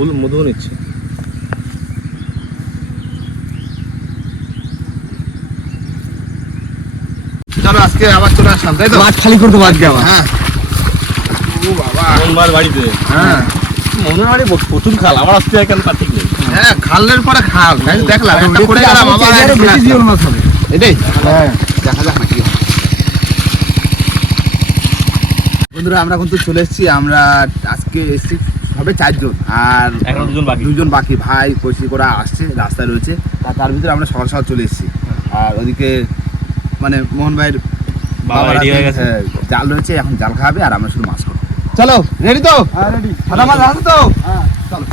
ফুল মধু নিচ্ছে। চলো আজকে আবার চলে আসলাম তাই তো? মাঠ খালি করে দেবো আজকে আবার হ্যাঁ। ও বাবা। মনবার বাড়িতে। হ্যাঁ। মনের বাড়ি প্রচুর খাল আসতে হয় কেন হ্যাঁ খালের পরে খাল দেখলাম একটা করে গেলাম আবার বেশি চলে জিওল আসলাম। হবে। এটাই। হ্যাঁ। দেখা যাক বন্ধুরা আমরা কিন্তু চলে এসেছি আমরা আজকে এসেছি হবে চারজন। আর এখনও দুজন বাকি। দুজন বাকি ভাই কৈশি করা আসছে রাস্তায় রয়েছে। আর তার ভিতরে আমরা সকাল সকাল চলে এসেছি। আর ওদিকে মানে মোহন ভাইয়ের বাবা হয়ে। হ্যাঁ, জাল রয়েছে এখন জাল খাবে আর আমরা শুধু মাছ খাব। চলো রেডি তো? হ্যাঁ রেডি সাদা মাছ আছে তো? হ্যাঁ চলো।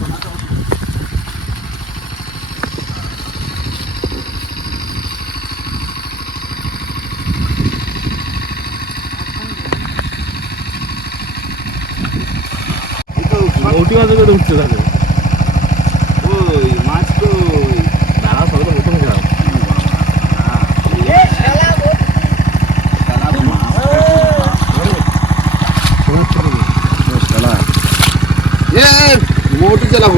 মৌটি মাছ করে উঠতে থাকে ওই মাছ তো দাঁড়া সবে তো প্রথম খেলাম এ মোটু চালাবো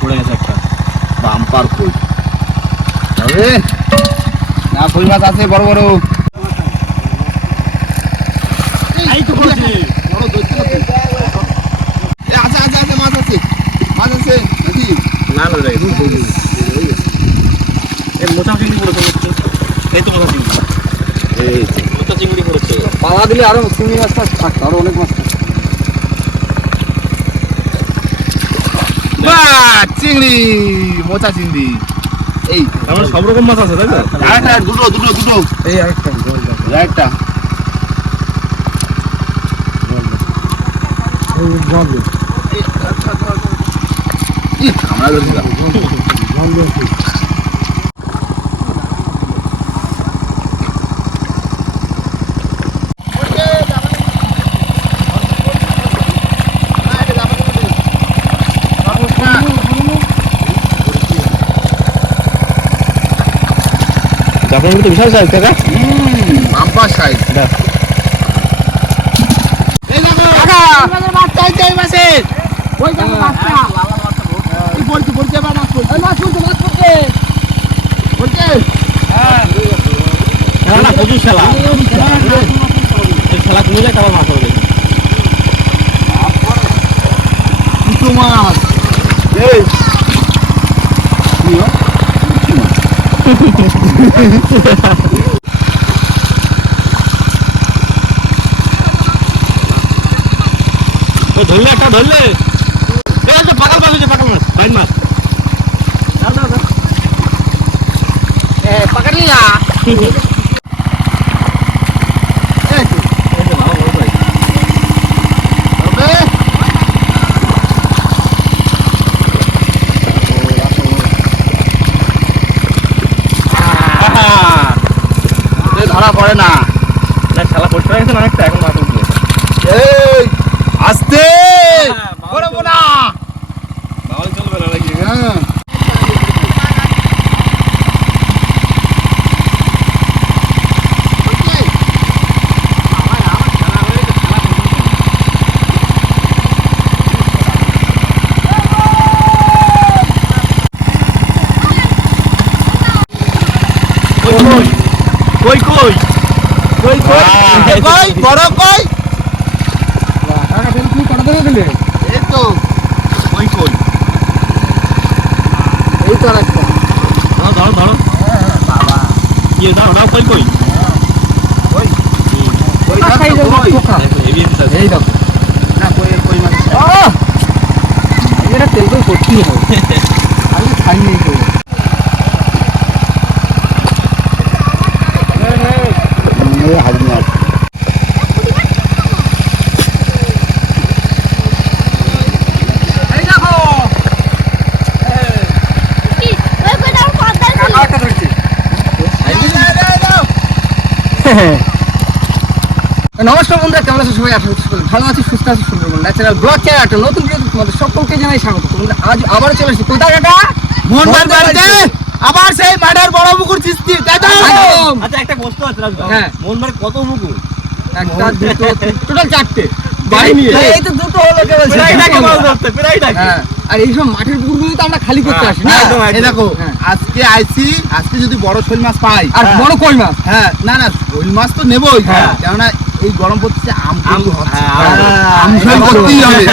পড়ে গেছে একটা বাম্পার কই তবে না কই মাছ আছে বড় বড় এই তো বড় ধরতে না তুই। এ, আছে আছে আছে মাছ আছে মাছ আছে নাকি? না না রে এই মোটা চিংড়ি পড়েছে এই তো মোটা চিংড়ি। এই মোটা চিংড়ি পড়েছে পাওয়া দিলে আরও চিংড়ি মাছটা থাকতো আরও অনেক মাছ বাহ চিংড়ি মোচা চিংড়ি। এই। আমার সব রকম মাছ আছে তাই তো? আরেকটা দুটো দুটো দুটো। এই আরেকটা জল আরেকটা। আমরা। জাপান তো বিশাল সাইজ কাকা? বাম্পার সাইজ এই দেখো কাকা! মাছ চাইছে এই মাছে ওই দেখো বাচ্চা কি বলছি বলছে বা মাছ বলছে ওই মাছ পড়ছে মাছ পড়ছে বলছে খেলা না প্রচুর খেলা এই খেলা কমে যায় আবার মাছ হবে দুটো মাছ এই কি হলো? কি মাছ? ও ধরলে একটা ধরলে এই আছে পাকাল মাছ হয়েছে পাকাল মাছ বাইন মাছ দাও দাও দাও এ, পাকা নিয়া। এই তো। এই তো ভালো বড় ভাই তবে এ, ধরা পড়ে না। না খেলা করতে গেছে না একটা এখন মাঠে এই আস্তে! হ্যাঁ, বাবা করব না। বাবা চলবে না নাকি? হ্যাঁ কই কই কই? বড় কই? কাকা তাহলে তুমি কটা ধরে দিলে এই তো কই? কই এই তো আরেকটা। ধরো ধরো ধরো। বাবা কি দাও দাও কই কই? কই? কই পোকা খাই যাবে, কই? পোকা। হেভি আছে। এই দেখো। না কই কই মাছ এটা তেল তো করতেই হবে। আমি খাইনি তো। হাজির মাছ এই দেখো কি ওই কই দাও পাতা কাকা একটা ধরছে নমস্কার বন্ধুরা কেমন আছো সবাই? আশা করছি ভালো আছি সুস্থ আছি সুন্দরবন ন্যাচারাল ব্লগ চ্যানেল একটা নতুন ভিডিও তোমাদের সকলকে জানাই স্বাগত। তোমরা আজ আবার চলে এসেছি। কোথায় কাকা? মন বাড়িতে। আবার সেই মাঠের বড় পুকুর চিস্তি তাই তো? আচ্ছা একটা প্রশ্ন আছে রাজু। হ্যাঁ। কত মুকুর একটা দুটো টোটাল চারটে। বাড়ি নিয়ে। এই তো দুটো হলো কেবল ধরতে হ্যাঁ। আর এইসব মাঠের পুকুরগুলো তো আমরা খালি করতে হ্যাঁ, আসি না? একদম, এই দেখো। হ্যাঁ। আজকে আইছি আজকে যদি বড় শোল মাছ পাই আর বড় কই মাছ? হ্যাঁ না না শোল মাছ তো নেবই। হ্যাঁ। কেননা এই গরম পড়ছে আম কিন্তু হচ্ছে। হ্যাঁ, আম শোল। করতেই হবে।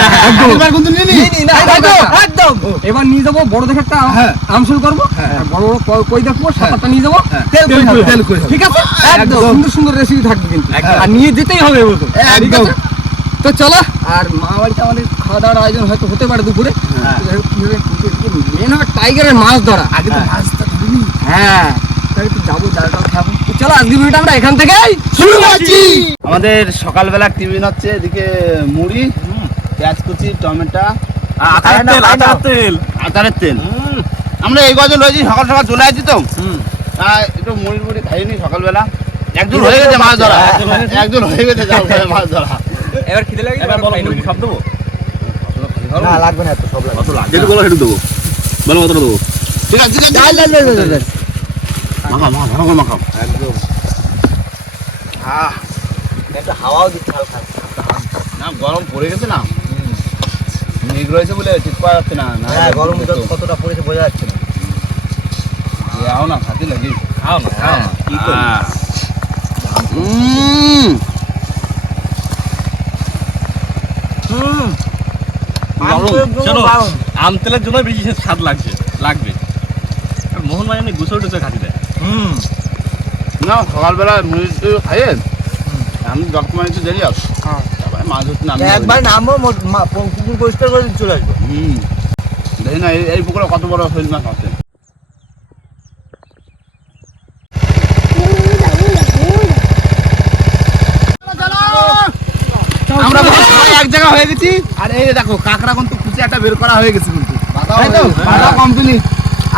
কিন্তু একদম, একদম। এবার নিয়ে যাব বড় দেখে একটা হ্যাঁ। করব। হ্যাঁ। বড় বড় কই- দেখব? সাতটা নিয়ে যাব। হ্যাঁ। তেল কই তেল কই ঠিক আছে? একদম। সুন্দর সুন্দর রেসিপি থাকবে কিন্তু। আর নিয়ে যেতেই হবে বলতো একদম। তো চলো আর মা বাড়িতে আমাদের খাওয়া দাওয়ার আয়োজন হয়তো হতে পারে দুপুরে। হ্যাঁ। মেন হবে টাইগারের মাছ ধরা। আগে তো ধরিনি। হ্যাঁ। তাহলে একটু যাব তো চলো আজকে ভিডিওটা আমরা এখান থেকেই শুরু করছি। আমাদের সকালবেলা টিফিন হচ্ছে এদিকে মুড়ি পেঁয়াজ কুচি টমেটো আচারের তেল আচারের তেল। আচারের তেল। আমরা এই গজল হয়েছি সকাল সকাল চলে আসছি তো। হুম। তাই একটু মুড়ি মুড়ি খাইনি সকালবেলা। একজন হয়ে গেছে মাছ ধরা। একজন হয়ে গেছে। একজন হয়ে গেছে মাছ ধরা। এবার খিদে লাগে এবার বলো সব দেবো না লাগবে না এত সব লাগবে। কত লাগে যেটুকু বলো সেটুকু দেবো। বলো কতটা দেবো ঠিক আছে ঠিক আছে। ভালো করে মাখাও। একদম। আহ একটা হাওয়াও দিচ্ছে হালকা। না গরম পড়ে গেছে না? মেঘ রয়েছে বলে ঠিক পাওয়া যাচ্ছে না হ্যাঁ গরম কতটা পড়েছে বোঝা যাচ্ছে না। যাও না খাতে লাগি। খাও না খাও না। কি করবি? হুম। আম তেলের জন্য বেশি স্বাদ লাগছে লাগবে। আর মোহন ভাই এমনি গুছল টুসে খাতি দেয়। হুম। না সকালবেলা মুড়ি খাইয়ে আমি ডক্টর একটু দেরি আছে। হ্যাঁ। তারপরে মাছ ধরতে নামি একবার নামবো পুকুর পরিষ্কার করে চলে আসব। হুম। দেখি না এই- পুকুরে কত বড় শৈল মাছ আছে আমরা এক জায়গা হয়ে গেছি। আর এই দেখো কাঁকড়া কিন্তু কুচি একটা বের করা হয়ে গেছে কিন্তু। কমপ্লিট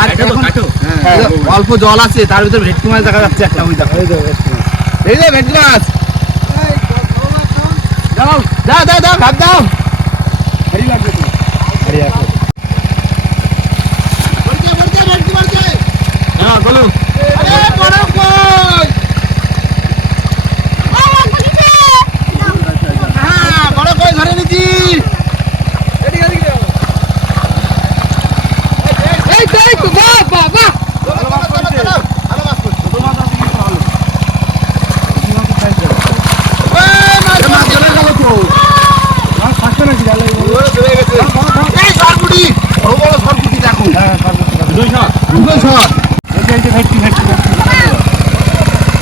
আর এখন। হ্যাঁ, অল্প জল আছে তার ভিতরে ভেটকি মাছ দেখা যাচ্ছে একটা ওই দেখো। এই যে ভেটকি মাছ। দাও দাও দাও দাও ভাত দাও বলছে, বলছে, ভেটকি বলছে। হ্যাঁ বলুন আরে, বড় কই? হ্যাঁ, বড় কই ধরে নিচ্ছি। এই তো এই তো বাহ বাহ বাহ চলো, চলো, চলো, চলো। ভালো মাছ করছে। এই, মাছ ধরে গেল তো। ওরে, চলে গেছে। এই, সরপুটি। বড় বড় সরপুটি দেখো। দুই শট দুটো শট।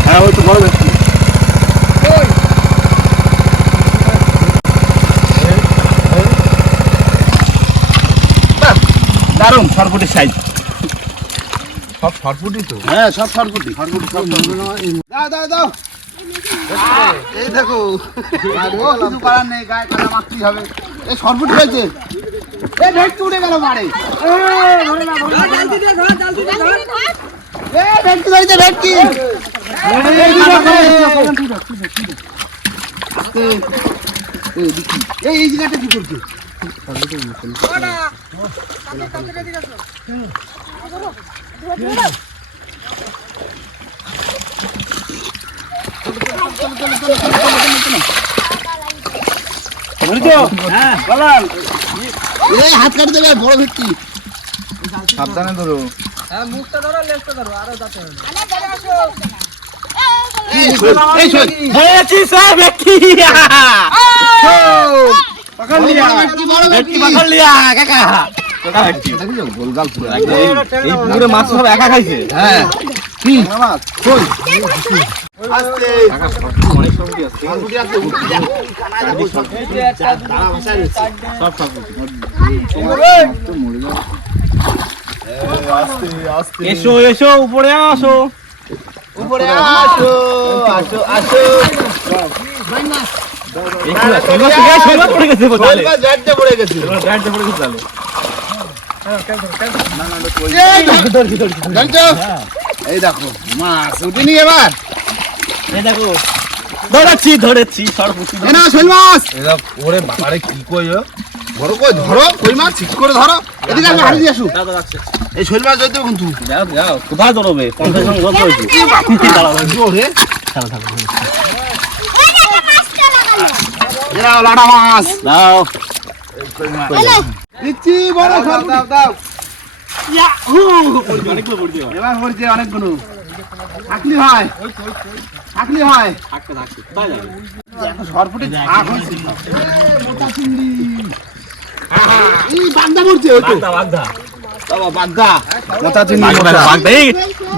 হ্যাঁ ওই তো বড় ব্যক্তি দারুণ সরপুটির সাইজ। সব সরপুটি তো? হ্যাঁ সব সরপুটি সরপুটি সব দাও দাও দাও। এই দেখো। কিছু করার নেই গায়ে কাটা মাখতেই হবে। এই সরপুটি হয়েছে। এই ভেটকি উঠে গেল মারে এই ভেটকি ধরেছে ভেটকি আস্তে। এই দেখি। এই এই জায়গাটা কি করছে হ্যাঁ এই হাত কাটতে বড় ভেটকি সাবধানে ধরো হ্যাঁ মুখটা ধরো ধরো আরও যাতে হবে। মাছ সব একা খাইছে। হ্যাঁ। সব এসো এসো উপরে আসো। উপরে আসো আসো। আসো এই পড়ে গেছে পড়ে গেছে। পড়ে গেছে দেখো, জানছো? এই দেখো মাছ উঠিনি এবার। এই দেখো ধরেছি ধরেছি এ না শৈল মাছ। ওরে বাবারে কি কই বড় কই ধরো কই মাছ ঠিক করে ধরো এদিকে আমি হারিয়ে আসু দাও, দাও, এই শৈল মাছ ধরতে কিন্তু যাও যাও কোথায় ধরবে পঞ্চাশ জন গত হয়েছে। জোরে লাটা মাছ দাও এলে দিচ্ছি বড় দাও দাও এবার পড়ছে অনেকগুলো থাকলি হয় থাকলি হয় সরপুটি ঝাঁক হয়েছে মোটা চিংড়ি বাগদা পড়ছে বাগদা বাগদা। বাবা বাগদা। মোটা চিংড়ি বাগদা বাগদা এই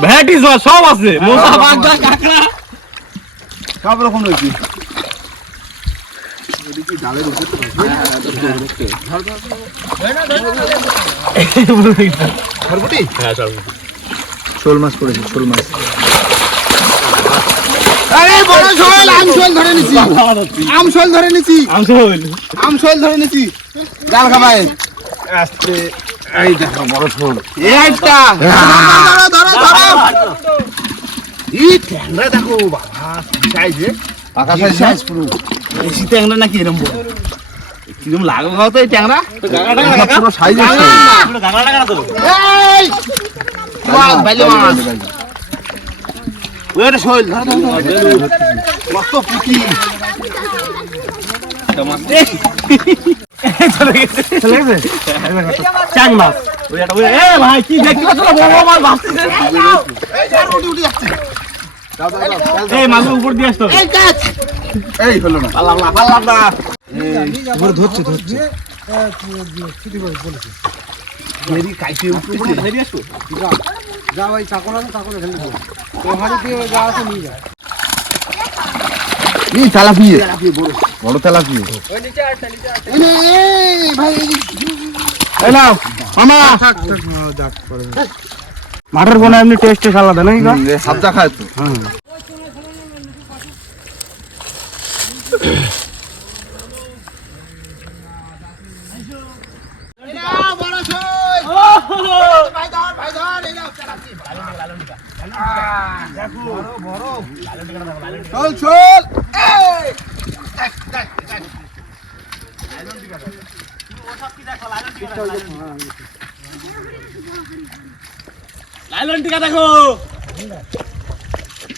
ভ্যারাইটিস সব আছে। মোসা বাগদা কাঁকড়া। সব রকম রয়েছে। হ্যাঁ শোল মাছ পড়েছে শোল মাছ। আরে বড় শোল আম শোল ধরে নিছি। আম শোল ধরে নিছি। আমি সব আম শোল ধরে নিছি। জাল খাবাই। আস্তে এই দেখো বড় শোল। এইটা ধরো ধরো ধরো এই ট্যাংরা দেখো বাবা সাইজে পাকা সাইজ পুরো। বেশি ট্যাংরা নাকি এরকম বড়? কিরম লাগো খাও তো এই ট্যাংরা? পুরো সাইজ আছে গাগড়া টাকা তো। এই! মাছ একটা শোল। মস্ত পুঁটি চাং মাছ ভাই কি দেখতে পাচ্ছ না বড় মাছ ভাসতেছে এই যে উঠে উঠে যাচ্ছে দাও দাও দাও এই মাছের উপর দিয়ে আসতো এই কাজ এই আছে না পাল্লাম না পাল্লাম না মেরি কাইতে উঠতেছে ধরে আসো এই তেলাপিয়ে। বড়। তেলাপিয়ে। ভাই এই নাও মামা। মাঠের কোনো এমনি টেস্ট আলাদা নাকি গা? সাবজা খায় তো। চল চল। লাইলন টিকা দেখো।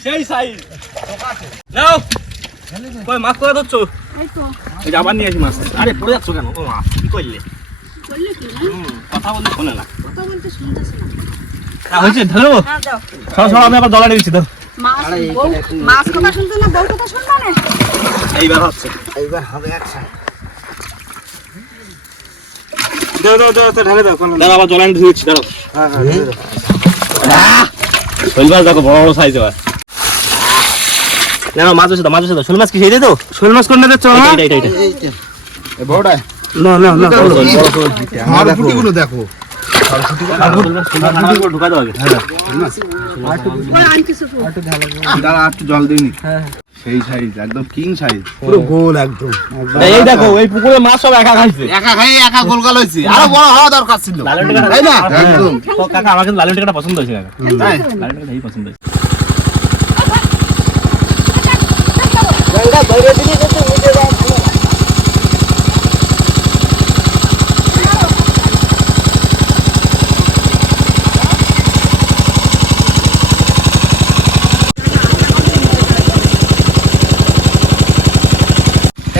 সেই সাইজ। নাও। কই মাছ করে ধরছো? এই তো আবার নিয়ে আসি মাছ। আরে পড়ে যাচ্ছ কেন? ও মা কি করলে? কথা বলতে শোনে না। কথা বলতে শুনতেছে না। হয়েছে ধরো। হ্যাঁ দাও। সব সব আমি আবার দলারে দিচ্ছি ধর। মাছ কথা শুনতে না বউ কথা শুনবে না? এইবার হচ্ছে। এইবার হবে একসাথে দাও দাও দাও তো ঢালে দাও দাও আবার জলানি দিচ্ছি দাও। শৈল মাছ দেখো বড় বড় সাইজ এবার। না না, মাছ আছে তো মাছ আছে তো শোল মাছ কি সেই তো শোল মাছ কোনটা দিচ্ছ এটা এটা এটা বড়টা না না না দেখো। জল দিইনি সেই সাইজ কিং সাইজ পুরো পুকুরে মাছ সব একা খাইছে কিন্তু টিকাটা পছন্দ হয়েছে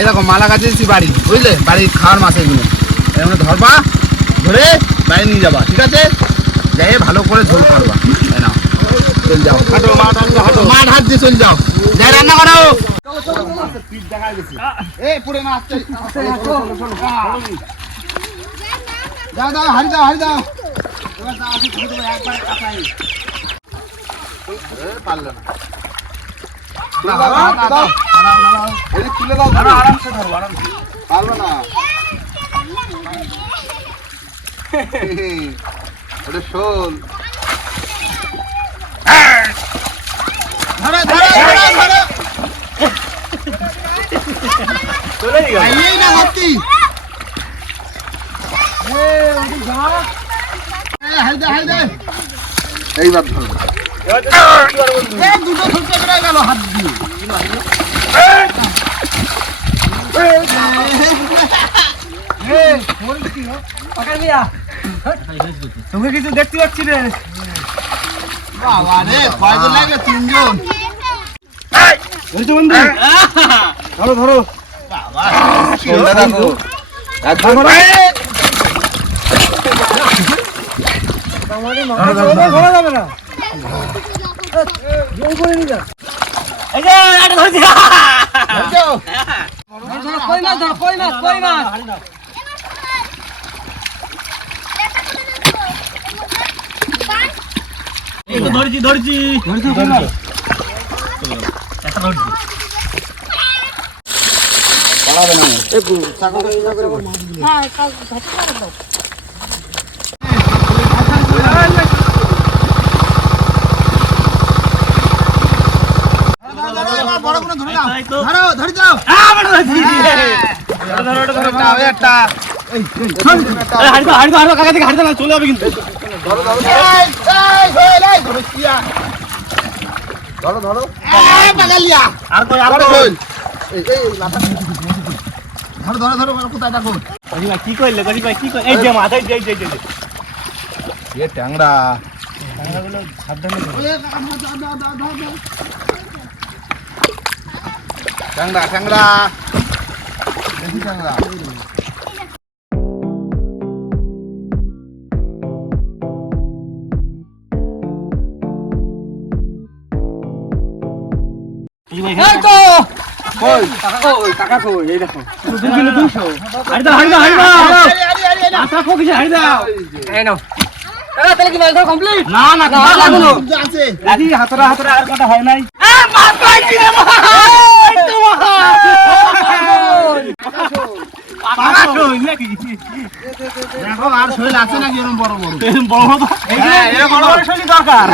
এই দেখো মালা গাছে বাড়ি বুঝলে? বাড়ি খাওয়ার মাছ এগুলো। এগুলো ধরবা ধরে বাড়ি নিয়ে যাবা ঠিক আছে? যাই ভালো করে ঝোল করবা। নাও চল যাও। মাঠ হাত দিয়ে চল যাও। যাই রান্না করো। হারি দাও হারি দাও। একবারে তুলে দাও ধরো। আরামসে ধরো আরামসে পারবে না এইবার ধরো দুটো ঢুকে গেল হাত দিয়ে। তুমি কিছু দেখতে পাচ্ছি রে বাবা রে কয়জন লাগল তিনজন ধরো ধরো ধরো এই তো ধরেছি ধরেছি। ধরেছি। হ্যাঁ কাল ধরতে পারব বড় কোনো ধরে নাও ধরো ধরে একটা একটা দাও, দাও, দাও, কাকা থেকে হাঁড়ি দাও না, চলে যাবে কিন্তু ধরো ধরো ধরো ধরো ধরো আর কই আর কই এই এই ধরো ধরো ধরো কোথায় দেখো গরিবা কি কইলে গরিবা কি কই এই যে মাথা এই যে এই যে, এই যে এ ট্যাংরা ট্যাংরা ট্যাংরা দেখি ট্যাংরা এই দেখো। কমপ্লিট? না না হাতরা হাতরা আর কটা হয় নাই? দেখো আর শৈল আছে নাকি এরকম বড় বড়? বড় বড় হ্যাঁ, এরকম বড় বড় দরকার।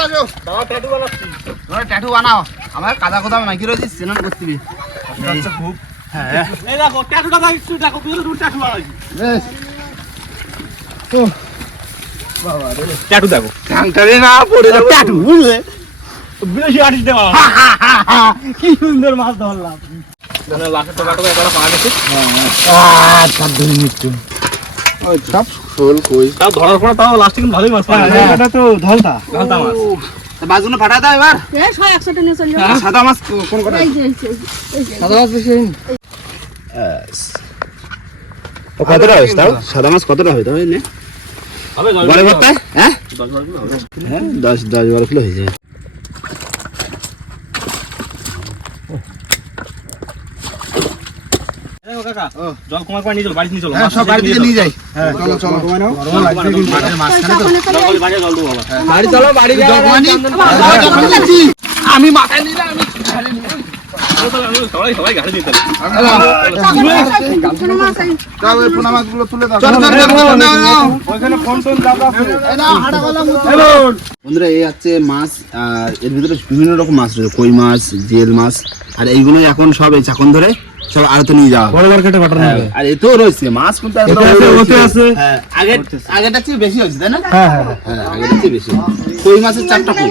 এই আসো আসো তোমরা ট্যাটু বানাও। আমার কাদা কোদা মাইকি রয়েছে স্নান করতে দিবি খুব। এই দেখো ট্যাটুটা দাও একটু দেখো দুটো দুটো ট্যাটু বানাইছি বেশ। ট্যাটু দেখো। কাংটারে না পড়ে যাব। ট্যাটু বুঝলে? বিদেশি আর্টিস্ট দেওয়া কি সুন্দর মাছ ধরলাম। মানে লাখের টাকা টাকা পাওয়া গেছে। আর সব ধরে নিচ্ছ। ওই সব শোল কই? তাও ধরার পরে তাও লাস্টে কিন্তু ভালোই মাছ পাওয়া গেছে এটা তো ধলতা ধলতা মাছ। মাছগুলো ফাটা দাও এবার। এই ছয় একশো টেনে চলে যাব সাদা মাছ কোন সাদা বেশি। কতটা হয়েছে তাও? সাদা মাছ কতটা হয় দশ বড় ভর্তা হ্যাঁ? দশ বারো কিলো হবে। হ্যাঁ দশ দশ বারো কিলো হয়ে যায় গলা বন্ধুরা এই হচ্ছে মাছ আর এর ভিতরে বিভিন্ন রকম মাছ রয়েছে। কই মাছ জেল মাছ আর এইগুলোই এখন সব এই চাকন ধরে সব আড়তে নিয়ে যাওয়া হয়। বড় মার্কেটে পাঠানো হবে আর এতেও রয়েছে মাছ কিন্তু আর ওতে আছে। হ্যাঁ আগে আগেটার চেয়ে বেশি হয়েছে তাই না? হ্যাঁ হ্যাঁ হ্যাঁ। আগেটার চেয়ে বেশি। কই মাছের চারটা কই?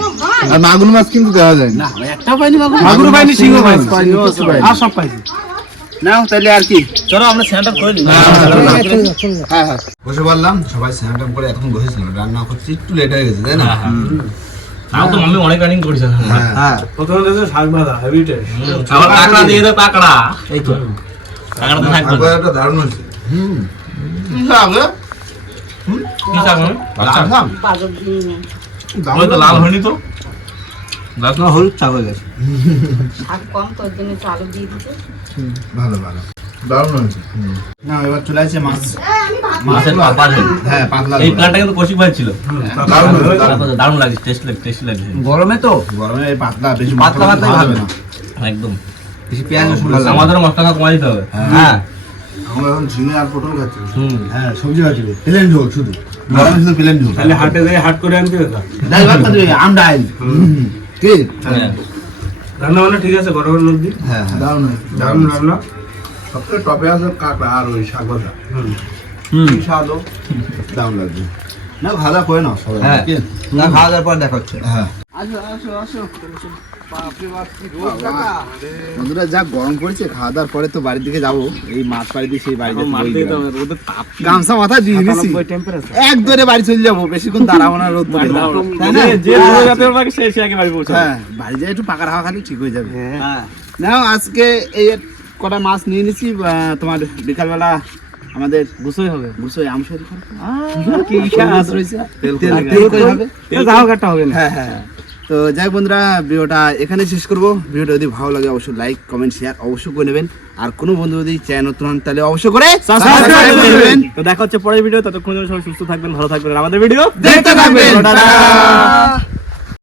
আর মাগুর মাছ কিন্তু দেওয়া যায় না। ভাই, একটাও পাইনি বাবু মাগুর পাইনি সিংহ পাইনি। আর সব পাইছি নাও তাহলে আর কি? চলো আমরা সেন্টার করে নিই। হ্যাঁ হ্যাঁ বসে বললাম সবাই স্নান করে এখন বসেছিলাম রান্না করছি একটু লেট হয়ে গেছে তাই না? তাও তো মাম্মি অনেক রানিং করেছে হ্যাঁ। প্রথমে দিয়েছে শাক ভাজা হেভি টেস্ট আবার কাঁকড়া দিয়ে দাও কাঁকড়া এই তো। কাঁকড়া তো না। দারুণ হয়েছে। হুম। কি খাবে কি শাক খাম ওই তো লাল হয়নি তো। হলুদ চাপ হয়ে গেছে। শাক কম একটু দিয়ে দিতে। ভালো ভালো। দারুণ হয়েছে। না এবার চলে আসছে মাছ। মাছের পাপা হ্যাঁ পাতলা এই প্ল্যানটা কিন্তু কষি ভাই ছিল। দারুণ হয়েছে, দারুণ। দারুণ লাগে টেস্ট লাগে টেস্ট লাগে গরমে তো? গরমে এই পাতলা বেশি পাতলা পাতলাই ভালো না। একদম। বেশি পেঁয়াজ রসুন। আমাদেরও মশলা কমাই দিতে হবে। হ্যাঁ। আমরা এখন ঝিঙে আর পটল খাচ্ছি। হুম। হ্যাঁ সবজি খাচ্ছি। প্লেন ঝোল শুধু। গরমে শুধু প্লেন ঝোল। তাহলে হাটে যাই হাট করে আনতে ভাত খাতে কি হ্যাঁ। রান্না বান্না ঠিক আছে গরমের মধ্যে হ্যাঁ হ্যাঁ। দারুণ দারুণ রান্না। সবথেকে টপে আছে কাঁকড়া আর ওই শাকটা কি স্বাদও? দারুণ লাগবে না ভাজা করে নাও সবাই। হ্যাঁ। না খাওয়া দাওয়ার পর দেখা হচ্ছে হ্যাঁ। আসো আসো আসো। বন্ধুরা যা গরম পড়েছে খাওয়া দাওয়ার পরে তো বাড়ির দিকে যাব। এই মাছ পাড়ি দিয়ে সেই বাড়ি যেতে গামছা মাথা দিয়ে নিছি এক দরে বাড়ি চলে যাব বেশিক্ষণ দাঁড়াবো না রোদ। তাই না? হ্যাঁ। বাড়ি যায় একটু পাকা হাওয়া খালি ঠিক হয়ে যাবে। হ্যাঁ। নাও আজকে এই কটা মাছ নিয়ে নিছি তোমার বিকালবেলা আমাদের গুছোই হবে গুছোই আমসই কি মাছ রয়েছে। তেল করে হবে। হ্যাঁ হ্যাঁ। তো যাই বন্ধুরা ভিডিওটা এখানে শেষ করব। ভিডিওটা যদি ভালো লাগে অবশ্যই লাইক কমেন্ট শেয়ার অবশ্যই করে নেবেন। আর কোনো বন্ধু যদি চ্যানেল নতুন হন তাহলে অবশ্যই করে সাবস্ক্রাইব তো দেখা হচ্ছে পরের ভিডিও। ততক্ষণ সবাই সুস্থ থাকবেন ভালো থাকবেন। আমাদের ভিডিও দেখতে থাকবেন।